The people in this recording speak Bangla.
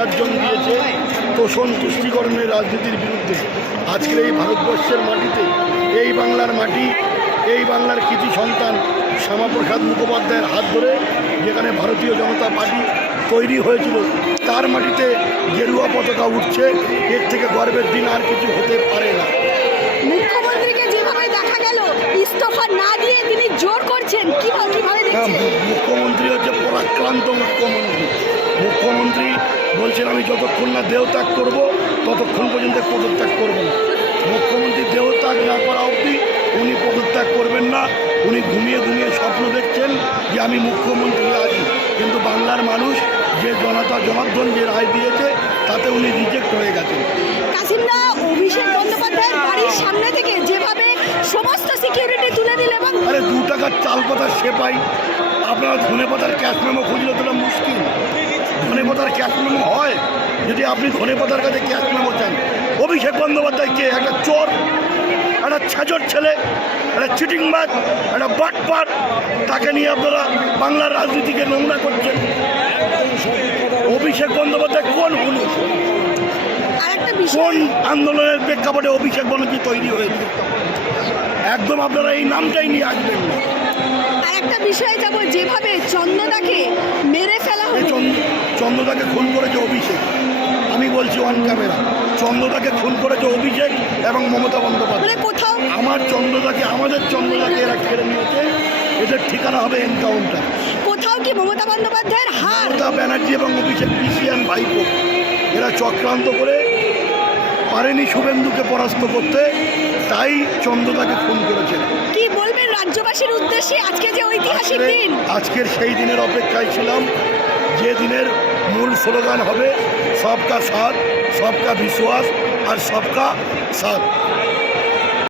বিসর্জন দিয়েছে তোষণ তুষ্টিকরণের রাজনীতির বিরুদ্ধে। আজকের এই ভারতবর্ষের মাটিতে, এই বাংলার মাটি, এই বাংলার কৃতি সন্তান শ্যামাপ্রসাদ মুখোপাধ্যায়ের হাত ধরে যেখানে ভারতীয় জনতা পার্টি তৈরি হয়েছিল, তার মাটিতে গেরুয়া পতাকা উঠছে। এর থেকে গর্বের দিন আর কিছু হতে পারে না। মুখ্যমন্ত্রীকে যেভাবে দেখা গেল ইস্তফা না দিয়ে তিনি জোর করছেন, কিভাবে দেখছেন? মুখ্যমন্ত্রী হচ্ছে পরাক্রান্ত মুখ্যমন্ত্রী। মুখ্যমন্ত্রী বলছেন আমি যতক্ষণ না দেহত্যাগ করব ততক্ষণ পর্যন্ত পদত্যাগ করব না। মুখ্যমন্ত্রী দেহত্যাগ না করা অবধি উনি পদত্যাগ করবেন না। উনি ঘুমিয়ে ঘুমিয়ে স্বপ্ন দেখছেন যে আমি মুখ্যমন্ত্রী আছি, কিন্তু বাংলার মানুষ যে জনতা জনার্দন যে রায় দিয়েছে তাতে উনি রিজেক্ট হয়ে গেছেন। কাসিমদা অভিষেক বন্দ্যোপাধ্যায়ের বাড়ির সামনে থেকে যেভাবে সমস্ত সিকিউরিটি তুলে দিল এবং আরে 2 টাকার চাল পাতার সেপাই, আপনারা ধনে পাতার ক্যাশ মেমো খুঁজলে তোটা মুশকিল। ধনে পাতার ক্যাশ মেমো হয় যদি আপনি ধনে পাতার কাছে ক্যাশ মেমো চান। অভিষেক বন্দ্যোপাধ্যায় কে? একটা চোর, একটা ছেচর ছেলে, একটা চিটিংবাজ, একটা বাটপার। তাকে নিয়ে আপনারা বাংলার রাজনীতিকে নোংরা করছেন। অভিষেক বন্দ্যোপাধ্যায় কোন হুলুস, আরেকটা কোন বিষয় আন্দোলনের প্রেক্ষাপটে অভিষেক ব্যানার্জি তৈরি হয়েছে? একদম আপনারা এই নামটাই নিয়ে আসবেন না। আরেকটা বিষয়ে যাব, যেভাবে চন্দ্রদাকে মেরে ফেলা এই হলো। চন্দ্রদাকে খুন করেছে অভিষেক। আমি বলছি অন ক্যামেরা, চন্দ্রদাকে খুন করেছে অভিষেক এবং মমতা বন্দ্যোপাধ্যায়। মানে কোথাও আমাদের চন্দ্রদাকে এরা কেড়ে নিয়েছে। এদের ঠিকানা হবে এনকাউন্টার। কোথাও কি মমতা বন্দ্যোপাধ্যায়ের হার? মমতা ব্যানার্জি এবং অভিষেক পিসিয়ান ভাইপো এরা চক্রান্ত করে পারেনি শুভেন্দুকে পরাস্ত করতে, তাই চন্দ্রদাকে খুন করেছে। কি বলবেন রাজ্যবাসীর উদ্দেশ্যে আজকে যে ঐতিহাসিক দিন? আজকের সেই দিনের অপেক্ষায় ছিলাম, যে দিনের মূল স্লোগান হবে সবকা সাথ, সবকা বিশ্বাস আর সবকা সাথ।